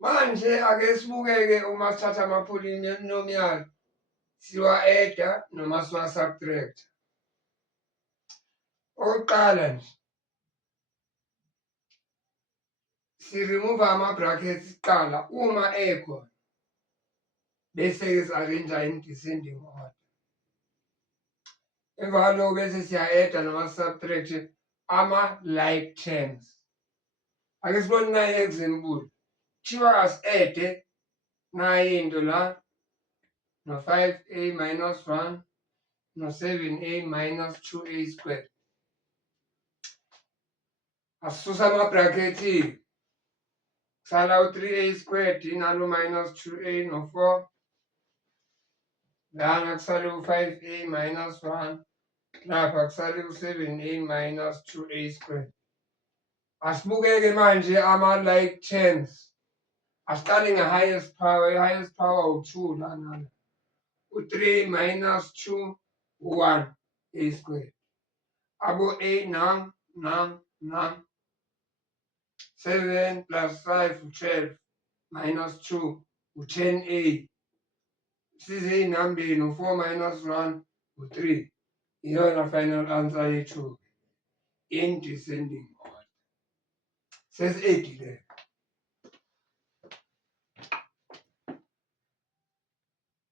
Manje ake sibuke-ke uma sithatha ama-polynomial siwa-eda noma siwa-subtract. Okokuqala nje si-remove ama-brackets kuqala uma ekhona, bese-ke si-arrange in descending order. Emva kwalokho bese siya-eda noma si-subtract-e ama-like terms. Ake sibone nayi i-example. Kuthiwa asi-ede nayi into la no-5a minus 1 no-7a minus 2a squared. Asisuse ama-bracket-ke, kusala u-3a squared nalo minus 2a no-4. Lana kusale u-5a minus 1, lapha kusale u-7a minus 2a squared. Asibuke-ke manje ama-like terms. Asiqale nge-highest power, i-highest power u-2 lana. U-3 minus 2 u-1 a squared. Abo-a nang. 7 plus 5 u-12 minus 2 u-10a. Size ey'nambeni u-4 minus 1 u-3. Iyona final answer yethu in descending order. Sesi-edile.